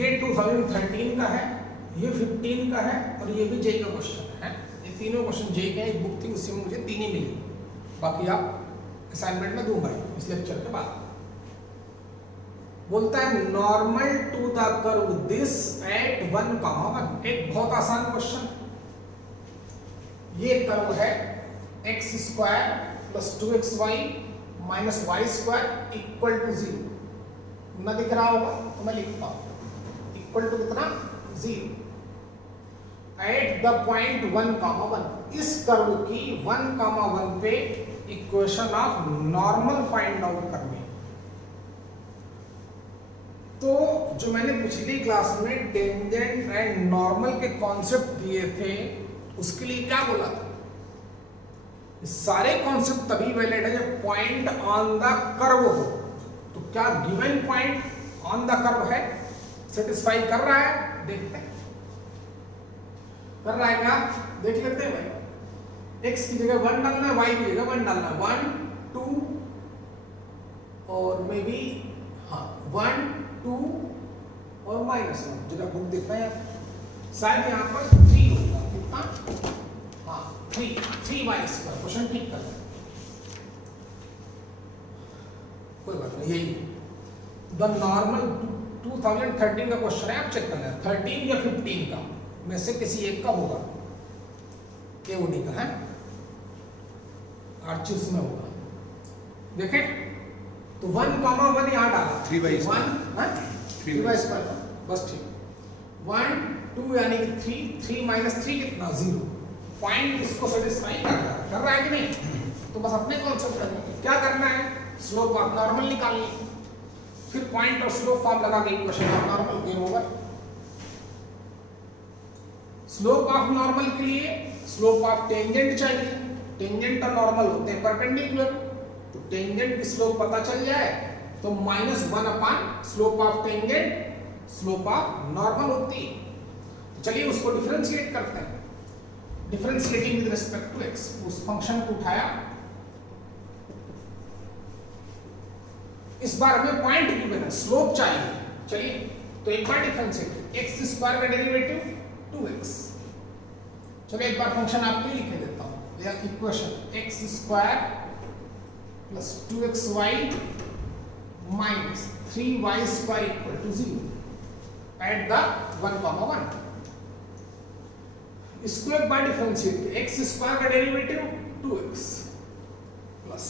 ये 2013 का है, ये 15 का है और ये भी जे का क्वेश्चन है। ये तीनों क्वेश्चन जे के एक बुक थी, उससे मुझे 3 ही मिली, बाकी आप असाइनमेंट में दूंगा इस लेक्चर के बाद। बोलता है normal to the curve this at 1,1। एक बहुत आसान क्वेश्चन। ये कर्व है x square plus 2xy minus y square equal to 0। न दिख रहा होगा तो मैं लिखता हूं इक्वल टू कितना 0 एट द पॉइंट 1,1। इस कर्व की 1,1 पे equation of normal find out करनी। तो जो मैंने पिछली क्लास में टेंजेंट एंड नॉर्मल के कॉन्सेप्ट दिए थे उसके लिए क्या बोला था, सारे कॉन्सेप्ट तभी वैलिड है जब पॉइंट ऑन द कर्व हो। तो क्या given point on the curve है, सेटिस्फाई कर रहा है, देखते हैं कर रहा है क्या, देख लेते हैं भाई। x की जगह 1 डालना है, y की जगह 1 डालना है, 1 2 और मे बी 1 2 और -1। जरा बुक देखना है शायद यहाँ पर 3 होगा, कितना 3y स्क्वायर। क्वेश्चन ठीक कर कोई बात नहीं, यही द नॉर्मल 2013 का क्वेश्चन है, आप चेक कर लेना 13 या 15 का में से किसी एक का होगा, केओडी का है, आर्चिव्स में होगा। देखें तो 1,1 यहाँ डाला 3y स्क्वायर बस ठीक। 1 2 यानी कि 3 3 - 3 कितना 0। पॉइंट इसको सेटिस्फाई कर रहा है कि नहीं। तो बस अपने कॉन्सेप्ट करना क्या करना है, स्लोप ऑफ नॉर्मल निकालनी, फिर पॉइंट और स्लोप फॉर्म लगा के equation of normal, game over. Slope of normal के लिए स्लोप ऑफ टेंजेंट चाहिए। टेंजेंट और नॉर्मल होते हैं परपेंडिकुलर, तो टेंजेंट की स्लोप पता चल जाए तो -1 upon slope of tangent slope of normal होती है। तो चलिए उसको डिफरेंशिएट करते हैं। Differentiating with respect to x, उस फंक्शन को उठाया, इस बार हमें पॉइंट गिवन है, स्लोप चाहिए। चलिए तो एक बार डिफरेंशिएट, x स्क्वायर का डेरिवेटिव 2x। चलिए एक बार फंक्शन आपके लिख देता हूं, या equation x square plus 2xy minus 3y square equal to 0 at the 1,1। इसको एक बार डिफरेंशिएट, x स्क्वायर का डेरिवेटिव 2x प्लस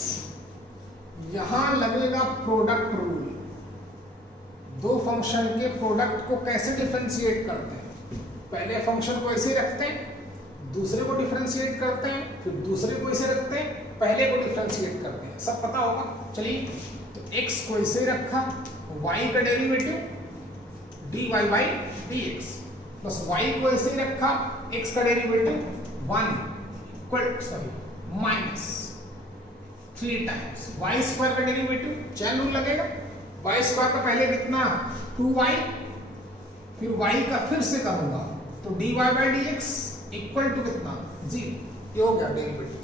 यहां लगेगा प्रोडक्ट रूल। दो फंक्शन के प्रोडक्ट को कैसे डिफरेंशिएट करते हैं, पहले फंक्शन को ऐसे रखते हैं, दूसरे को डिफरेंशिएट करते हैं, फिर दूसरे को ऐसे रखते हैं, पहले को डिफरेंशिएट करते हैं, सब पता होगा। चलिए तो x को ऐसे रखा, y का derivative dy by dx plus y को ऐसे रखा, x का derivative 1 equal minus 3 times y square का डेरिवेटिव, चैन रूल लगेगा। y स्क्वायर का पहले कितना 2y, फिर y का फिर से करूंगा तो dy by dx equal to कितना 0। ये हो गया डेरिवेटिव।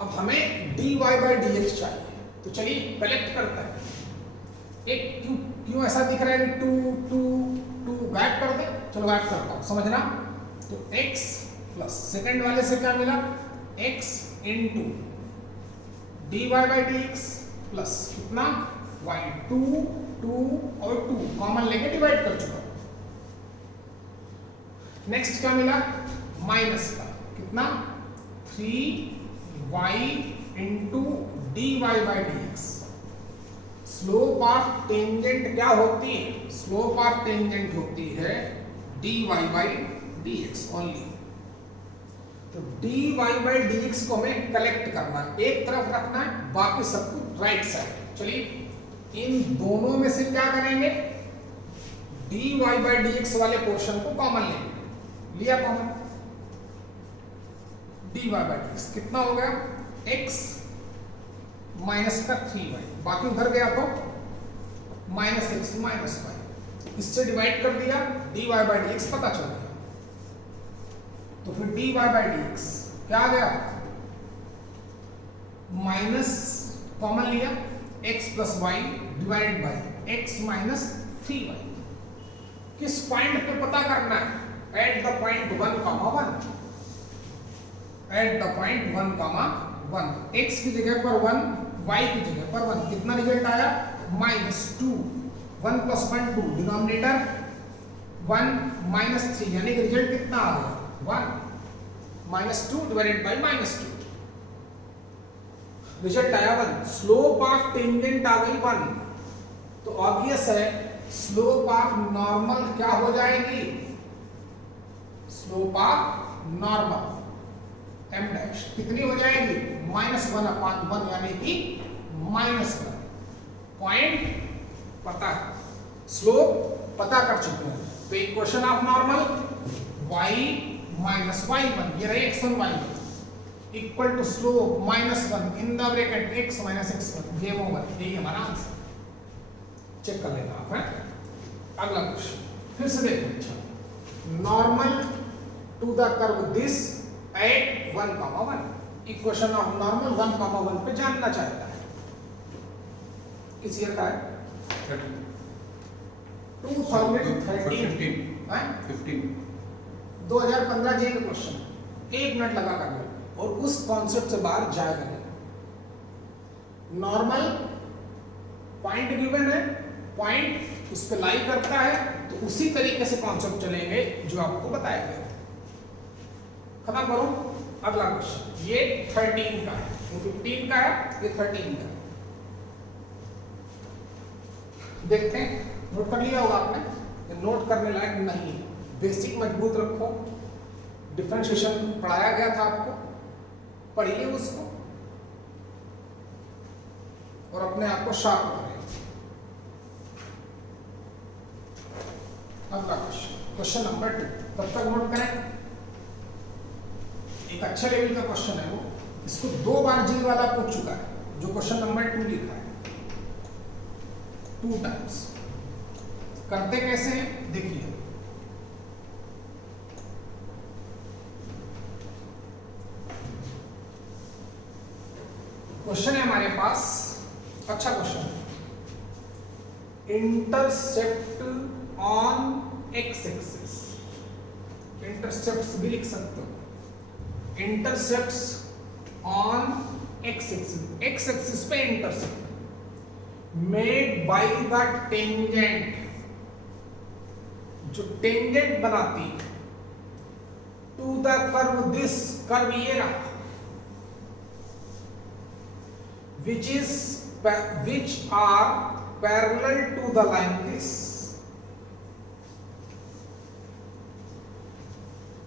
अब हमें dy बाई dx चाहिए, तो चलिए कलेक्ट करते हैं। एक क्यों ऐसा दिख रहा है कि 2 गायब कर दे, चलो गायब करता हूं, समझना। तो x प्लस सेकंड वाले से क्या मिला, x into dy by dx plus कितना y 2 और 2 कॉमन लेके डिवाइड कर चुका। नेक्स्ट क्या मिला, माइनस का कितना 3y into dy by dx। Slope of tangent क्या होती है, स्लोप ऑफ टेंजेंट होती है dy बाई dx ओनली। तो dy बाई dx को हमें कलेक्ट करना है, एक तरफ रखना है, बाकी सब कुछ राइट साइड। चलिए इन दोनों में से क्या करेंगे, dy बाई dx वाले पोर्शन को कॉमन लेंगे, लिया कॉमन, dy बाई dx कितना हो गया x माइनस का 3y, बाकी उधर गया तो -x माइनस y, इससे डिवाइड कर दिया, dy बाई dx पता चल गया। तो फिर dy बाई dx क्या आ गया, माइनस कॉमन लिया x plus y divided by x minus 3y। किस पॉइंट पे पता करना है? Eight the point 1, 1, eight the point 1, 1, x की जगह पर 1, y की जगह पर 1। कितना रिजल्ट आया? -2, 1 + 1 2, डिनोमिनेटर 1 -3, यानी कि रिजल्ट कितना आ गया? 1 -2 डिवाइडेड बाय -2, रिजल्ट आया 1। स्लोप ऑफ टेंजेंट आ गई 1, तो ऑब्वियस है स्लोप ऑफ नॉर्मल क्या हो जाएगी? Slope of normal m dash कितनी हो जाएगी? -1/1, यानी कि -1। पॉइंट पता है, स्लोप पता कर चुके हैं, तो equation of normal y - y1, ये रही x1 y1 equal to slope -1 in the bracket x - x1। Game over, यही हमारा आंसर। चेक कर लेना आप। है अगला क्वेश्चन फिर से देखो। अच्छा, normal to the curve this at 1, 1, equation of normal 1, 1 पे जानना चाहता है। किस ईयर का है? 2013 2015 जी का क्वेश्चन। 1 मिनट लगा कर लो और उस कॉन्सेप्ट से बाहर जाएगा नहीं। नॉर्मल पॉइंट गिवन है, पॉइंट उस पर लाई करता है, तो उसी तरीके से कॉन्सेप्ट चलेंगे जो आपको बताया गया। खत्म करो। अगला क्वेश्चन, ये 13 का है, वो 15 का है, ये 13 का है। देखते हैं, नोट कर लिया होगा आपने। नोट करने लायक नहीं है, बेसिक मजबूत रखो। डिफरेंशिएशन पढ़ाया गया था आपको, पढ़िए उसको और अपने आप को शार्प करें। अगला क्वेश्चन, क्वेश्चन नंबर 2, तब तक नोट करें। एक अच्छे लेवल का क्वेश्चन है वो, इसको 2 बार जी वाला पूछ चुका है, जो क्वेश्चन नंबर 2 लिखा है 2 टाइम्स। करते कैसे हैं देखिए। क्वेश्चन है हमारे पास, अच्छा क्वेश्चन है। Intercept on x axis, intercepts भी लिख सकते हो। Intercepts on x axis, x axis पे intercept made by the tangent, जो टेंजेंट बनाती है to the curve this, curve ये रहा, which are parallel to the line this।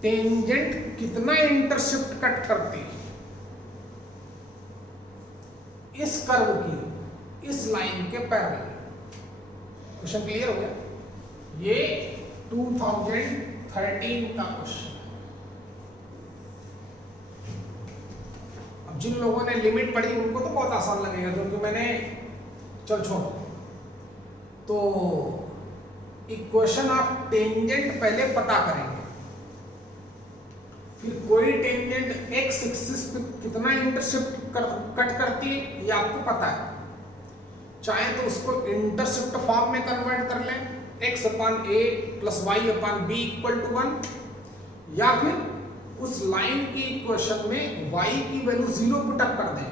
Tangent कितना इंटरसेप्ट कट करती है इस कर्व की, इस लाइन के पैरेलल। क्वेश्चन क्लियर हो गया? ये 2013 का क्वेश्चन। अब जिन लोगों ने लिमिट पढ़ी उनको तो बहुत आसान लगेगा, क्योंकि मैंने चल छोड़। तो इक्वेशन ऑफ टेंजेंट पहले पता करेंगे, फिर कोई टेंजेंट एक्स एक्सिस पे कितना इंटरसेप्ट कट करती है ये आपको पता है। चाहे तो उसको इंटरसेप्ट फॉर्म में कन्वर्ट कर लें, x/a + y/b = 1, या फिर उस लाइन की इक्वेशन में y की वैल्यू 0 पुट अप कर दें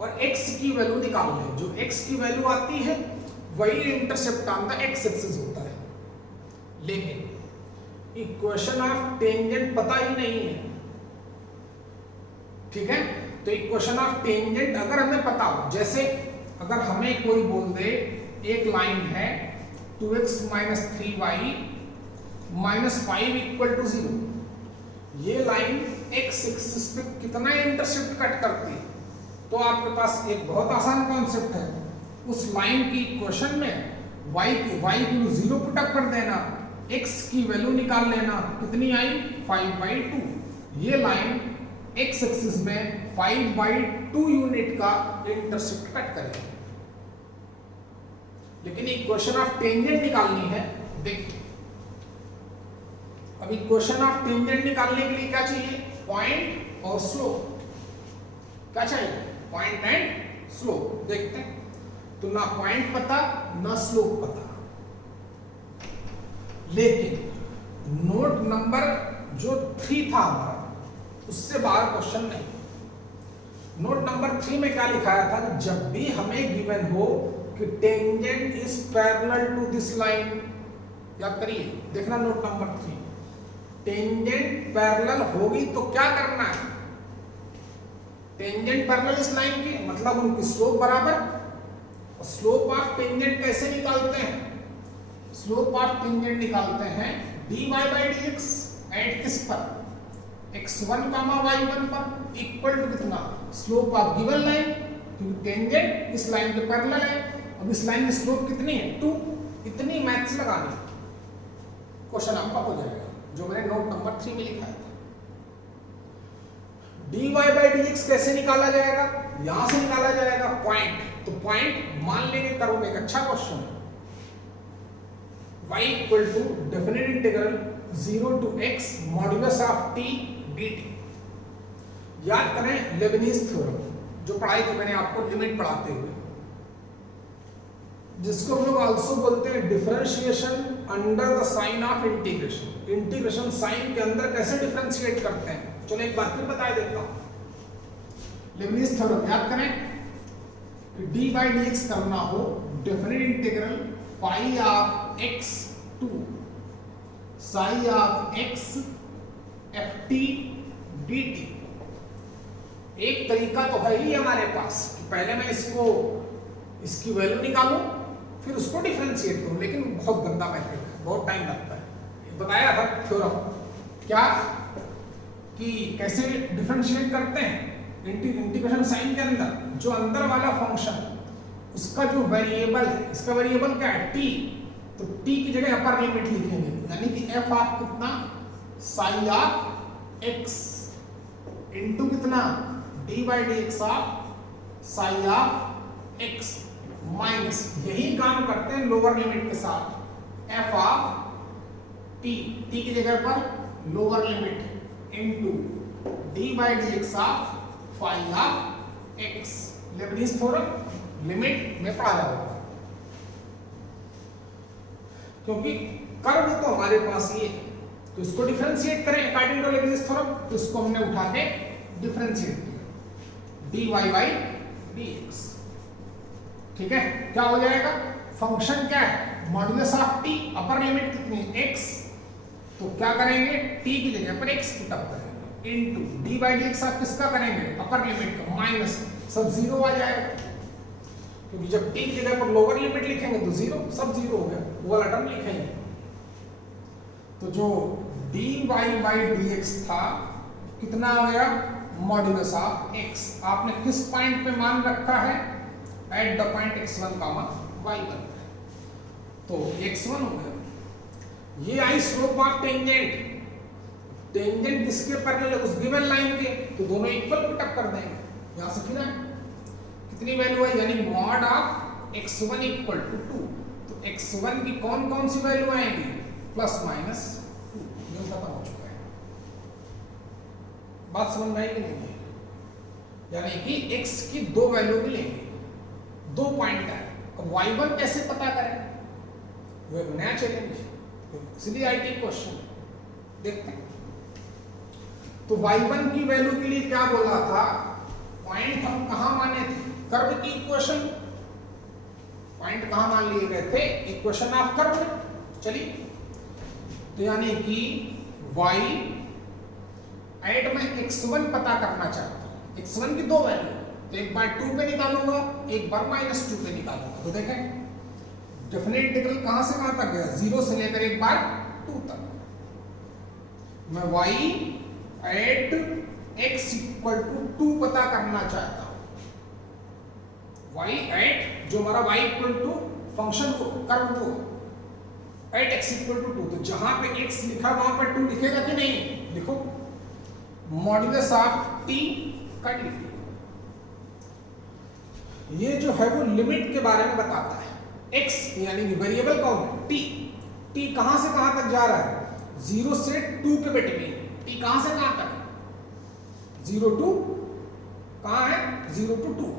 और x की वैल्यू निकाल लें। जो x की वैल्यू आती है वही intercept on the x axis होता है। लेकिन इक्वेशन ऑफ टेंजेंट पता ही नहीं है, ठीक है? तो इक्वेशन ऑफ टेंजेंट अगर हमें पता हो, जैसे अगर हमें कोई बोल दे एक लाइन है 2x - 3y - 5 = 0, ये लाइन x एक्सिस पे कितना इंटरसेप्ट कट करती है, तो आपके पास एक बहुत आसान कॉन्सेप्ट है। उस लाइन की इक्वेशन में y की वैल्यू 0 पुट अप कर देना, x की वैल्यू निकाल लेना, कितनी आई 5/2। ये लाइन x एक्सिस में 5/2 यूनिट का इंटरसेप्ट कट करेगी। लेकिन इक्वेशन ऑफ टेंजेंट निकालनी है। देखिए, अब इक्वेशन ऑफ टेंजेंट निकालने के लिए क्या चाहिए? पॉइंट और स्लोप। क्या चाहिए? Point and slope. देखते हैं, तो ना पॉइंट पता ना स्लोप पता। लेकिन नोट नंबर जो 3 था हमारा, उससे बाहर क्वेश्चन नहीं। नोट नंबर 3 में क्या लिखाया था कि जब भी हमें गिवन हो कि tangent is parallel to this line, याद करिए, देखना नोट नंबर 3, टेंजेंट पैरेलल होगी तो क्या करना है, टेंजेंट पैरेलल इस लाइन की, मतलब उनकी स्लोप बराबर। और स्लोप ऑफ टेंजेंट कैसे निकालते हैं, स्लोप ऑफ टेंजेंट निकालते हैं dy बाई dx एट किस पर, x1 y1 पर इक्वल टू कितना, स्लोप ऑफ गिवन लाइन, क्योंकि टेंजेंट इस लाइन के पैरेलल है। अब इस लाइन की स्लोप कितनी है, 2। इतनी मैथ्स लगानी, क्वेश्चन आपका हो जाएगा, जो मैंने नोट नंबर 3 में लिखा था। dy बाई dx कैसे निकाला जाएगा, यहां से निकाला जाएगा पॉइंट, तो पॉइंट मान लेंगे कर्व में, एक अच्छा क्वेश्चन है। y equal to definite integral 0 to x modulus of t dt। याद करें लेबनीज थ्योरम, जो पढ़ाई थी मैंने आपको लिमिट पढ़ाते हुए, जिसको हम लोग आल्सो बोलते हैं differentiation under the sign of integration. Integration sign के अंदर कैसे डिफरेंशिएट करते हैं, चलो एक बार फिर बता देता हूं। लेबनीज थ्योरम याद करें कि डी बाई डी एक्स करना हो definite integral phi of x to psi of x f t d t. एक तरीका तो है ही हमारे पास कि पहले मैं इसकी वैल्यू निकालूं फिर उसको डिफरेंशिएट करूं, लेकिन बहुत गंदा मेथड है, बहुत टाइम लगता है। बताया था थ्योरम क्या कि कैसे डिफरेंशिएट करते हैं, इंटीग्रेशन साइन के अंदर जो अंदर वाला फंक्शन उसका जो वेरिएबल है, इसका वेरिएबल क्या है t, तो t की जगह अपर लिमिट लिखेंगे, यानी कि f ऑफ कितना साई ऑफ x इनटू कितना d by d x of sigh of x minus, यही काम करते हैं लोअर लिमिट के साथ, f ऑफ t की जगह पर lower limit into d by d x of phi of x। Leibniz theorem limit में पढ़ा जाएगा, क्योंकि कर्व तो हमारे पास ये, तो इसको डिफरेंशिएट करें अकॉर्डिंग टू लेबनीज थ्योरम, तो इसको हमने उठा के डिफरेंशिएट किया dy बाई dx। ठीक है, क्या हो जाएगा, फंक्शन क्या है modulus of t, upper limit कितनी x, तो क्या करेंगे t की जगह पर x पुट अप करेंगे into D by d x आप किसका करेंगे अपर लिमिट का, माइनस सब जीरो आ जाएगा, क्योंकि जब t की जगह पर लोअर लिमिट लिखेंगे तो जीरो, सब जीरो हो गया, वो वाला टर्म लिखेंगे। तो जो dy बाई dx था कितना आ गया मॉड्यूलस ऑफ x, आपने किस पॉइंट पे मान रखा है, eight the point x1 y1, तो x1 हो गया। ये आई स्लोप ऑफ टेंजेंट, टेंजेंट किसके पैरेलल है, उस गिवन लाइन के, तो दोनों इक्वल पुट अप कर देंगे। यहां से फिर कितनी वैल्यू है, यानी mod of x1 equal to 2, तो x1 की कौन कौन सी वैल्यू आएंगी, प्लस माइनस 2, ये खत्म हो चुका है। बात समझ में आई कि नहीं, यानी कि x की दो वैल्यू भी लेंगे, दो पॉइंट है। y1 कैसे पता करें, वो एक नया चैलेंज, इसलिए आईटी क्वेश्चन देखते हैं। तो y1 की वैल्यू के लिए क्या बोला था, पॉइंट हम कहां माने थे, कर्व की इक्वेशन, पॉइंट कहां मान लिए गए थे, इक्वेशन ऑफ कर्व में। चलिए, तो यानी कि y एट में x1 पता करना चाहता हूं, x1 की दो वैल्यू, तो एक बार 2 पे निकालूंगा, एक बार -2 पे निकालूंगा, तो देखें डेफिनेट इंटीग्रल कहां से कहां तक गया, 0 से लेकर एक बार 2 तक। मैं y at x equal to 2 पता करना चाहता हूं, y एट जो हमारा y इक्वल टू फंक्शन को कर्व को एट x इक्वल टू 2, तो जहां पे x लिखा वहां पर 2 लिखेगा कि नहीं, लिखो मॉड्यूलस ऑफ t का dt। ये जो है वो लिमिट के बारे में बताता है, x यानी कि वेरिएबल कौन है, t कहां से कहां तक जा रहा है, 0 से 2 के बिटवीन, t कहां से कहां तक, 0 टू कहां है, 0 टू 2,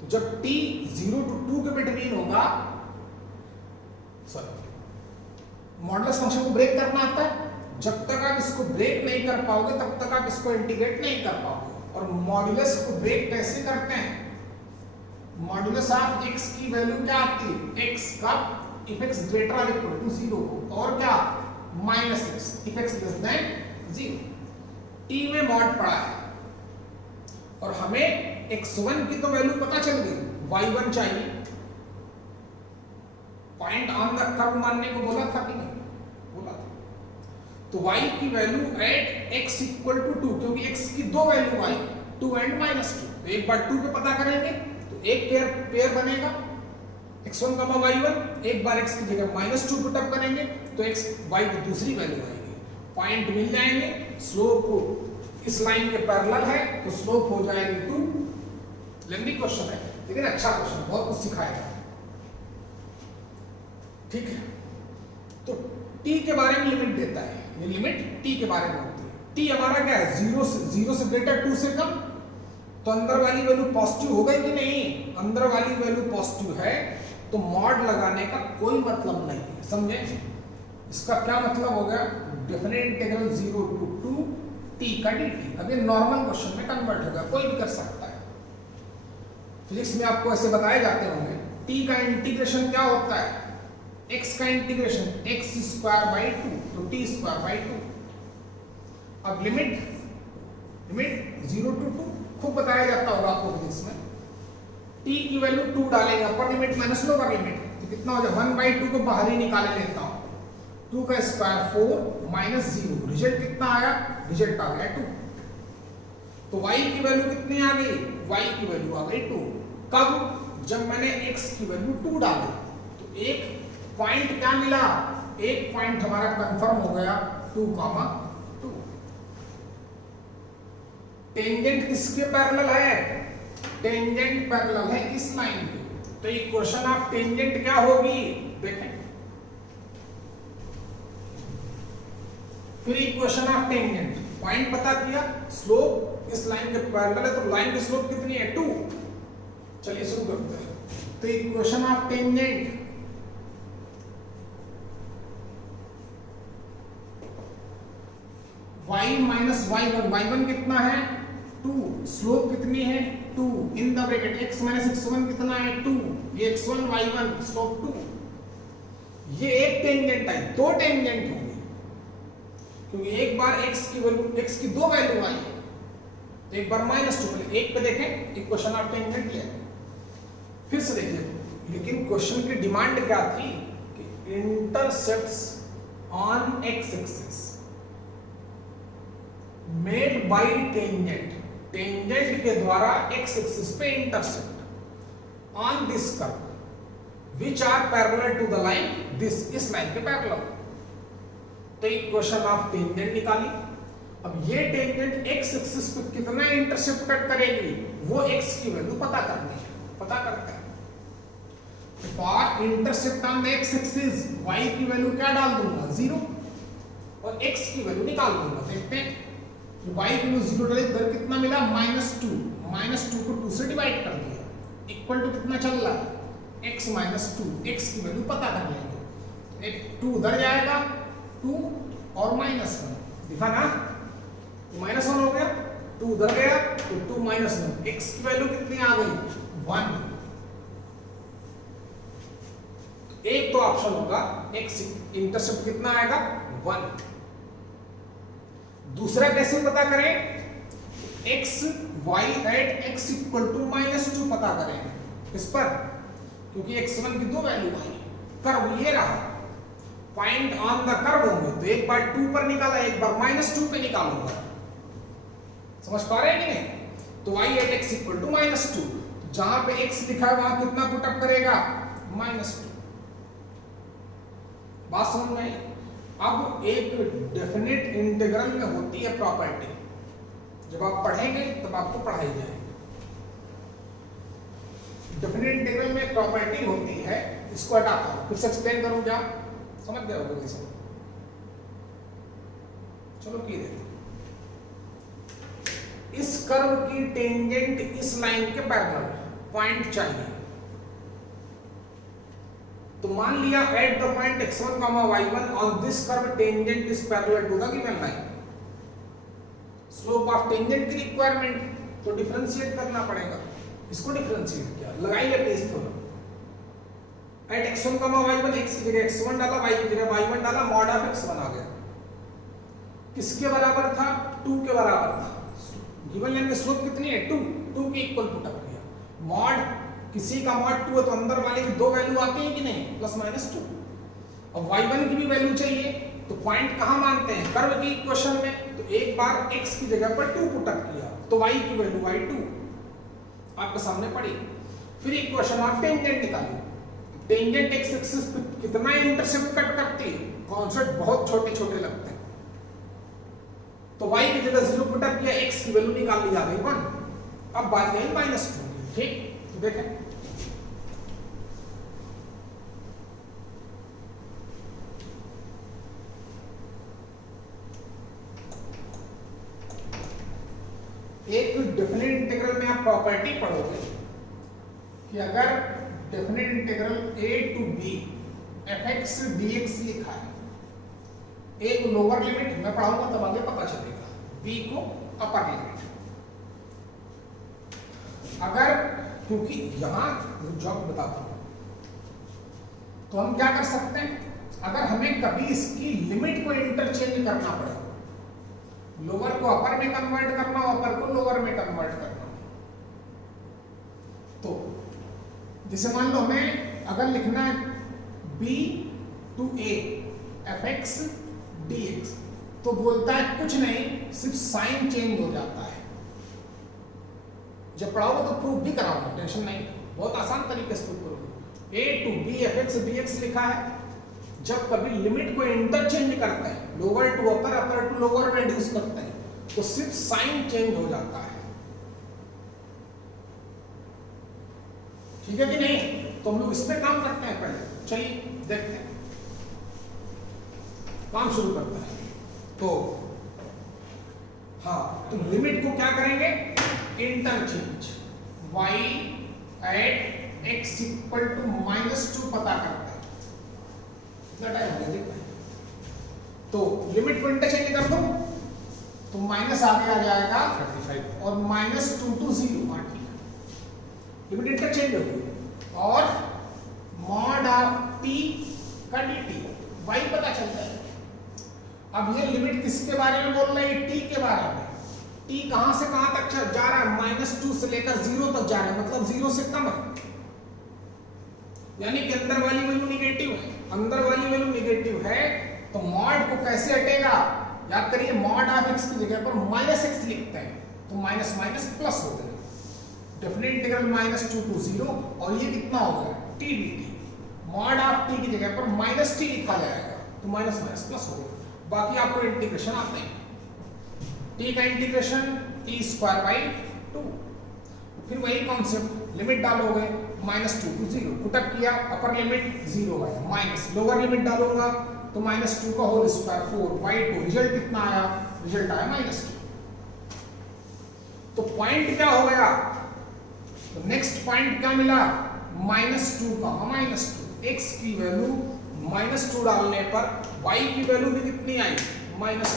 तो जब t 0 टू 2 के बिटवीन होगा, सॉरी मॉडुलस फंक्शन को ब्रेक करना आता है। जब तक आप इसको ब्रेक नहीं कर पाओगे तब तक आप इसको इंटीग्रेट नहीं कर पाओगे। और मॉडुलस को ब्रेक कैसे करते हैं? मॉडुलस ऑफ x की वैल्यू क्या आती है? x का if x greater or equal to 0 और क्या -x if x less than 0। t में मॉड पड़ा है और हमें x1 की तो वैल्यू पता चल गई, y1 चाहिए। पॉइंट ऑन द कर्व मानने को बोला था कि नहीं? बोला था। तो y की value at x equal to 2, क्योंकि x की दो वैल्यू आई 2 एंड -2, तो एक बार 2 पे पता करेंगे तो एक पेयर बनेगा x1 y1, एक बार x की जगह -2 पुट अप करेंगे तो x y की दूसरी वैल्यू आएगी, पॉइंट मिल जाएंगे। स्लोप इस लाइन के पैरेलल है तो स्लोप हो जाएगी 2। लेंथी क्वेश्चन है लेकिन अच्छा क्वेश्चन, बहुत कुछ सिखाएगा। ठीक है, तो t के बारे में लिमिट देता है, ये लिमिट t के बारे में होती है। t हमारा क्या है? 0 से ग्रेटर 2 से कम, तो अंदर वाली वैल्यू पॉजिटिव हो गई कि नहीं? अंदर वाली वैल्यू पॉजिटिव है तो मॉड लगाने का कोई मतलब नहीं है, समझे? इसका क्या मतलब हो गया? डेफिनेट इंटीग्रल 0 to 2 t का dt। अब ये नॉर्मल क्वेश्चन में कन्वर्ट होगा, कोई भी कर सकता है। फिजिक्स में आपको ऐसे बताए जाते होंगे। t का इंटीग्रेशन क्या होता है? x का इंटीग्रेशन x स्क्वायर बाई 2, तो t स्क्वायर बाई 2। अब लिमिट 0 to 2 खूब बताया जाता होगा आपको फिजिक्स में। t की वैल्यू 2 डालेंगे, upper limit minus lower limit, तो कितना हो जाए? 1/2 को बाहर ही निकाले लेता हूं, 2 का स्क्वायर 4 माइनस 0, रिजल्ट कितना आया? रिजल्ट आ गया 2। तो y की वैल्यू कितनी आ गई? y की वैल्यू आ गई 2। कब? जब मैंने x की वैल्यू 2 डाली तो एक पॉइंट क्या मिला? एक पॉइंट हमारा कंफर्म हो गया 2, 2। टेंजेंट किसके पैरेलल है? टेंजेंट पैरेलल है इस लाइन के, तो इक्वेशन ऑफ टेंजेंट क्या होगी? देखें, फिर इक्वेशन ऑफ टेंजेंट, पॉइंट पता किया, स्लोप इस लाइन के पैरेलल है तो लाइन की स्लोप कितनी है? 2। चलिए शुरू करते हैं। तो equation of tangent y minus y1 कितना है? 2। स्लोप कितनी है? 2 इन the bracket x minus x1 कितना है? 2। ये x1 y1 स्लोप 2। ये एक टेंजेंट है, दो टेंजेंट होंगे क्योंकि एक बार x की वैल्यू, x की दो वैल्यू आई है तो एक बार -2। पहले एक पे देखें, इक्वेशन ऑफ टेंजेंट लिया, फिर से देखिए। लेकिन क्वेश्चन की डिमांड क्या थी कि intercepts on x axis made by tangent, tangent के द्वारा x एक्सिस पे intercept on this curve which are parallel to the line this, इस लाइन के पैरेलल। तो इक्वेशन ऑफ टेंजेंट निकाली। अब ये टेंजेंट x एक्सिस पे कितना इंटरसेप्ट कट करेगी वो x की वैल्यू पता करनी है, पता करते हैं। For intercept on the x axis y की वैल्यू क्या डाल दूंगा? 0 और x की वैल्यू निकाल दूंगा। देखते हैं y की वैल्यू 0 डाले तो कितना मिला? -2। -2 को 2 से डिवाइड कर दिया, इक्वल टू कितना चल रहा है? x - 2। x की वैल्यू पता कर लेंगे, एक 2 उधर जाएगा, 2 और -1 दिखा ना, -1 हो गया, 2 उधर गया तो 2 - 1, x की वैल्यू कितनी आ गई? 1। एक तो ऑप्शन होगा x इंटरसेप्ट कितना आएगा? 1। दूसरा कैसे पता करें? x y at x equal to -2 पता करें। इस पर क्योंकि x1 की दो वैल्यू आई, कर्व ये रहा, पॉइंट ऑन द कर्व होंगे तो एक बार 2 पर निकाला, एक बार -2 पे निकालूंगा। समझ पा रहे हैं कि नहीं? तो y at x equal to -2, जहां पे x लिखा है वहां कितना पुट अप करेगा? -2। बात समझ में आई? अब एक डेफिनेट इंटीग्रल में होती है प्रॉपर्टी, जब आप पढ़ेंगे तब आपको पढ़ाई जाएगी। डेफिनेट इंटीग्रल में प्रॉपर्टी होती है, इसको हटाता हूं, फिर से एक्सप्लेन करूं क्या? समझ गए होगे कैसे? चलो की देखते। इस कर्व की टेंजेंट इस लाइन के पैरेलल, पॉइंट चाहिए। तो मान लिया at the point x1, y1 on this curve tangent is parallel to the given line. Slope of tangent की रिक्वायरमेंट, तो डिफरेंशिएट करना पड़ेगा। इसको डिफरेंशिएट किया, लगाइए टेस्ट थोड़ा। एट x1, y1, x की जगह x1 डाला, y की जगह y1 डाला, मॉड ऑफ x1 आ गया। किसके बराबर था? 2 के बराबर था। गिवन लाइन की स्लोप कितनी है? 2 के इक्वल पुट अप किया। मॉड किसी का मॉड 2 है तो अंदर वाले की 2 वैल्यू आती है कि नहीं? Plus minus 2। अब y1 की भी वैल्यू चाहिए, तो पॉइंट कहां मानते हैं? कर्व की इक्वेशन में। तो एक बार x की जगह पर 2 पुट अप किया, तो y की वैल्यू y2 आपके सामने पड़ी। फिर इक्वेशन ऑफ टेंजेंट निकाली। टेंजेंट x एक्सिस पे कितना इंटरसेप्ट कट करती है? कॉन्सेप्ट बहुत छोटे छोटे लगते हैं। तो y की जगह 0 पुट अप किया, x की वैल्यू निकाल ली, आ गई 1। अब बात यही -2। ठीक, तो देखें एक डेफिनेट इंटीग्रल में आप प्रॉपर्टी पढ़ोगे कि अगर definite integral a to b fx dx लिखा है, एक लोअर लिमिट मैं पढ़ाऊंगा तब आगे पता चलेगा, b को अपर लिमिट। अगर क्योंकि यहां जॉब बताता हूं, तो हम क्या कर सकते हैं? अगर हमें कभी इसकी लिमिट को इंटरचेंज करना पड़े, लोअर को अपर में कन्वर्ट करना, अपर को लोअर में कन्वर्ट करना, तो जैसे मान लो हमें अगर लिखना है b to a fx dx, तो बोलता है कुछ नहीं, सिर्फ साइन चेंज हो जाता है। जब पढ़ाओगे तो प्रूफ भी कराऊंगा, टेंशन नहीं, बहुत आसान तरीके से प्रूफ करोगे। a to b fx dx लिखा है, जब कभी लिमिट को इंटरचेंज करते हैं, lower to upper, upper to lower में रिड्यूस करते हैं, तो सिर्फ साइन चेंज हो जाता है। ठीक है कि नहीं? तो हम लोग इस पे काम करते हैं पहले, चलिए देखते हैं, काम शुरू करते हैं। तो हाँ, तो लिमिट को क्या करेंगे? Interchange y at x equal to -2 पता करते हैं। कितना टाइम हो गया देखते हैं। तो लिमिट को इंटरचेंज कर दो, तो माइनस आगे आ जाएगा 35 और -2 टू 0। हाँ ठीक है, लिमिट इंटरचेंज हो गई। और मॉड ऑफ t का dt y पता चलता है। अब ये लिमिट किसके बारे में बोल रहे हैं? t के बारे में। t कहां से कहां तक जा रहा है? -2 से लेकर 0 तक जा रहा है, मतलब 0 से कम है, यानी कि अंदर वाली वैल्यू निगेटिव है। अंदर वाली वैल्यू निगेटिव है, तो मॉड को कैसे हटेगा? याद करिए, मॉड ऑफ x की जगह पर -x लिखते हैं, तो माइनस माइनस प्लस हो गया। डेफिनेट इंटीग्रल -2 टू 0, और ये कितना हो गया? t dt। Mod of t की जगह पर -t लिखा जाएगा, तो माइनस माइनस प्लस हो गया। बाकी आपको इंटीग्रेशन आते हैं। t का इंटीग्रेशन t²/2। फिर वही कॉन्सेप्ट, लिमिट डालोगे -2 टू 0, पुट अप किया, अपर लिमिट 0 है, माइनस लोअर लिमिट डालूंगा तो -2 का होल स्क्वायर 4/2। रिजल्ट कितना आया? रिजल्ट आया -2। तो पॉइंट क्या हो गया? तो नेक्स्ट पॉइंट क्या मिला? -2 का -2। x की वैल्यू -2 डालने पर y की वैल्यू भी कितनी आई? -2।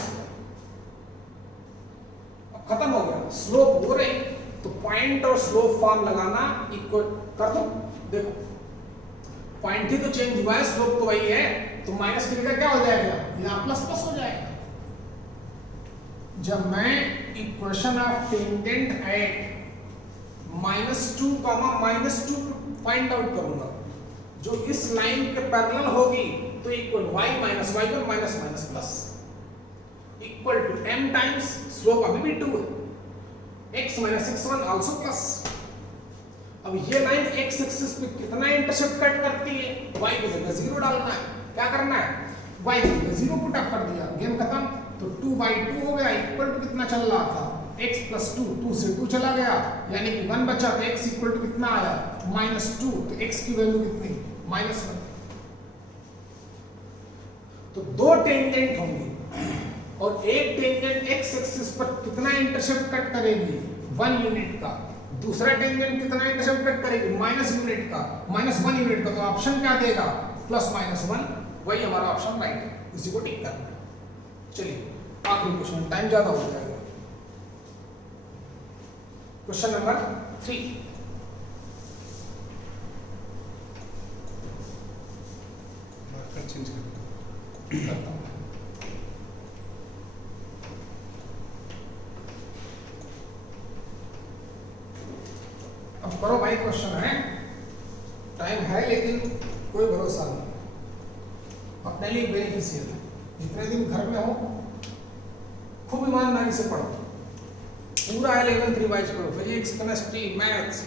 अब खत्म हो गया, स्लोप हो रही, तो पॉइंट और स्लोप फॉर्म लगाना इक्वल कर दो। देखो पॉइंट ही तो चेंज हुआ है, स्लोप तो वही है, तो माइनस की जगह क्या हो जाएगा? यहां प्लस प्लस हो जाएगा। जब मैं equation of tangent at -2 find out करूंगा, जो इस लाइन के पैरेलल होगी, तो equal y minus y1 minus minus plus equal to m times slope अभी भी 2 है, x minus x1 also plus. अब ये लाइन x एक्सिस पे कितना इंटरसेप्ट कट करती है? y की जगह 0 डालना है। क्या करना है? y की जगह 0 पुट अप कर दिया, गेम खत्म। तो 2/2 हो गया, इक्वल टू कितना चल रहा था? x प्लस 2, 2 से 2 चला गया, यानी कि 1 बचा, तो x इक्वल टू कितना आया? -2। तो x की वैल्यू कितनी? -1। तो दो टेंजेंट होंगी, और एक टेंजेंट x एक्सिस पर कितना इंटरसेप्ट कट करेगी? 1 यूनिट का। दूसरा टेंजेंट कितना इंटरसेप्ट कट करेगी? -1 यूनिट का, -1 यूनिट का। तो ऑप्शन क्या देगा? प्लस माइनस 1, वही हमारा ऑप्शन राइट है, इसी को टिक करना है। चलिए आखिरी क्वेश्चन, टाइम ज्यादा हो जाएगा। क्वेश्चन नंबर 3, चेंज करता हूं। अब करो भाई, क्वेश्चन है, टाइम है लेकिन कोई भरोसा नहीं, अपने लिए बेनिफिशियल है। जितने दिन घर में हो खूब ईमानदारी से पढ़ो, पूरा 11th रिवाइज करो, फिजिक्स केमिस्ट्री मैथ्स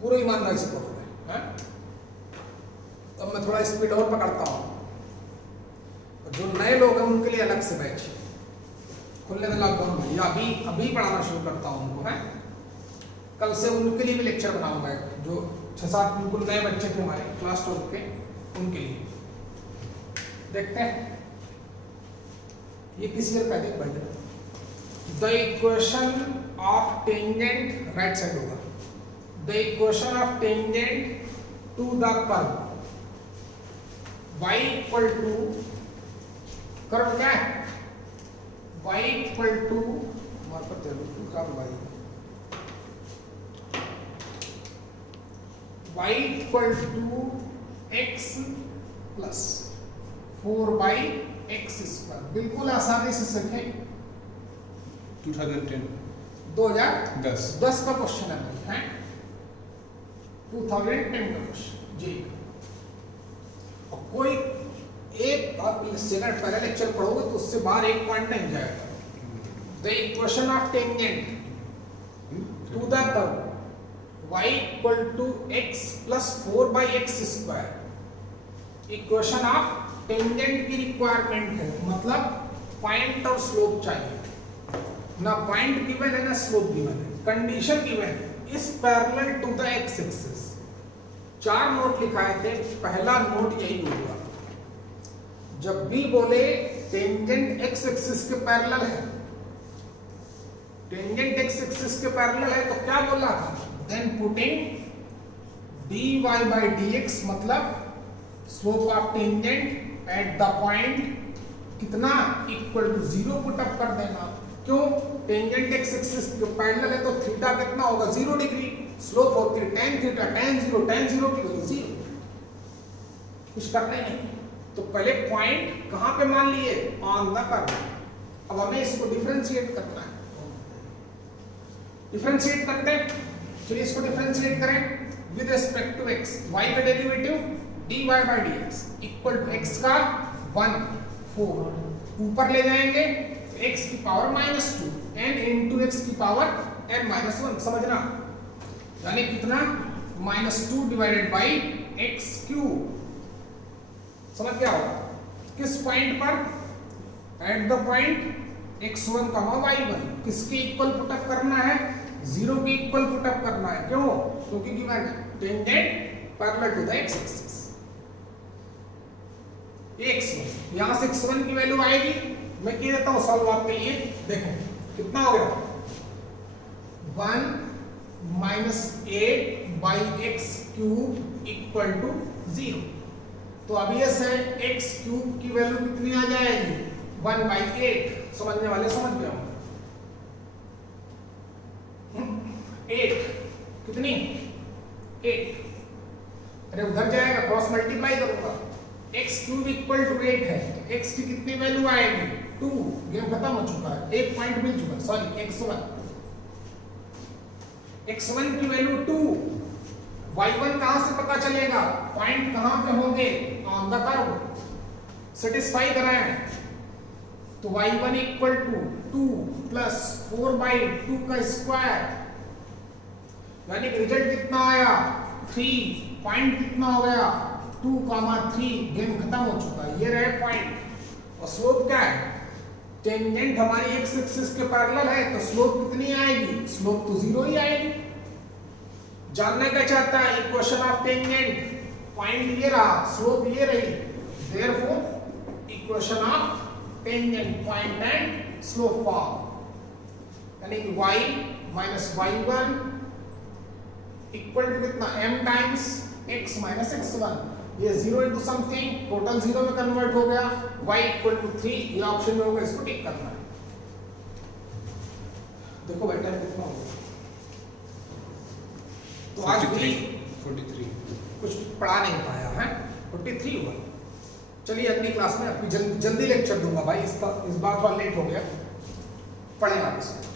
पूरी ईमानदारी से पढ़ोगे हैं। अब मैं थोड़ा स्पीड और पकड़ता हूँ, जो नए लोग हैं उनके लिए अलग से बैच खुलने का लॉकडाउन में, या अभी पढ़ाना शुरू करता हूँ उनको है। कल से उनके लिए भी लेक्चर बनाऊंगा, जो 6-7 बिल्कुल नए बच्चे थे हमारे क्लास 12 के, उनके लिए। देखते हैं ये किसी ईयर का अधिक बढ़ जाए। The equation of tangent, right side होगा, the equation of tangent to the curve y equal to, curve क्या है, y इक्वल टू, मार्कर दे दो, टू का y equal to x plus 4/x square, बिल्कुल आसानी से सीखें। 2010 2010 का क्वेश्चन है भाई, हैं 2010 का क्वेश्चन जी। और कोई एक सेकंड पहले लेक्चर पढ़ोगे तो उससे बाहर एक पॉइंट नहीं जाएगा। The equation of tangent to the curve y equal to x plus 4/x square, equation of tangent की रिक्वायरमेंट है, मतलब पॉइंट और स्लोप चाहिए, ना पॉइंट गिवन है ना स्लोप गिवन है, कंडीशन गिवन है, is parallel to the x axis. 4 note लिखाए थे, पहला नोट यही होगा, जब भी बोले टेंजेंट एक्स एक्सिस के पैरेलल है, टेंजेंट एक्स एक्सिस के पैरेलल है, तो क्या बोला था, then putting dy by dx, मतलब slope of tangent at the point कितना इक्वल टू 0 पुट अप कर देना। क्यों, टेंजेंट एक्स एक्सिस के पैरेलल है तो थीटा कितना होगा, 0 डिग्री, स्लोप होती है tan थीटा, tan 0 की वजह 0, कुछ करना नहीं। तो पहले पॉइंट कहां पे मान लिए, ऑन द कर्व। अब हमें इसको डिफरेंशिएट करना है, डिफरेंशिएट करते हैं, चलिए इसको डिफरेंशिएट करें with respect to x, y का derivative dy by dx equal to x का 1 4, ऊपर ले जाएंगे तो x की पावर -2 n into x की पावर n -1, समझना, यानी कितना, -2 डिवाइडेड बाई x क्यूब, समझ क्या होगा, किस पॉइंट पर, eight the point x1, y1, किसके इक्वल पुटअप करना है, 0 के इक्वल पुटअप करना है। क्यों, क्योंकि given tangent parallel to the x axis. x1, यहां से x1 की वैल्यू आएगी, मैं कह देता हूं सॉल्व आपके लिए, देखो कितना हो गया, 1 - 8/x क्यूब इक्वल टू 0। तो अब ये से x क्यूब की वैल्यू कितनी आ जाएगी, 1/8, समझने वाले समझ गए होंगे। 8 कितनी, 8, अरे उधर जाएगा, क्रॉस मल्टीप्लाई करूंगा, x क्यूब इक्वल टू 8 है, तो x की कितनी वैल्यू आएगी, 2, गेम खत्म हो चुका है, एक पॉइंट मिल चुका है, सॉरी x1 की वैल्यू 2, y1 कहां से पता चलेगा, पॉइंट कहां पे होंगे, ऑन द कर्व, सेटिस्फाई कराएं, तो y1 इक्वल टू 2 प्लस 4/2 का स्क्वायर, यानी रिजल्ट कितना आया, 3, पॉइंट कितना हो गया, 2,3, गेम खत्म हो चुका है, ये रहे पॉइंट। और स्लोप क्या है, टेंजेंट हमारी x एक्सिस के पैरेलल है, तो स्लोप कितनी आएगी, स्लोप तो 0 ही आएगी। जानना क्या चाहता है, इक्वेशन ऑफ टेंजेंट, पॉइंट ये रहा, स्लोप ये रही, therefore equation of tangent point and slope form, यानी कि y - y1 इक्वल टू कितना, m times x minus x one, ये 0 इंटू समथिंग टोटल 0 में कन्वर्ट हो गया, y इक्वल टू 3, ये ऑप्शन में होगा, इसको टिक करना है। देखो बेटा कितना होगा। तो आज भी 43 कुछ पढ़ा नहीं पाया है, 43 हुआ। चलिए अगली क्लास में आपकी जल्दी लेक्चर दूंगा भाई, इस बार थोड़ा लेट हो गया, पढ़ें आप इसे।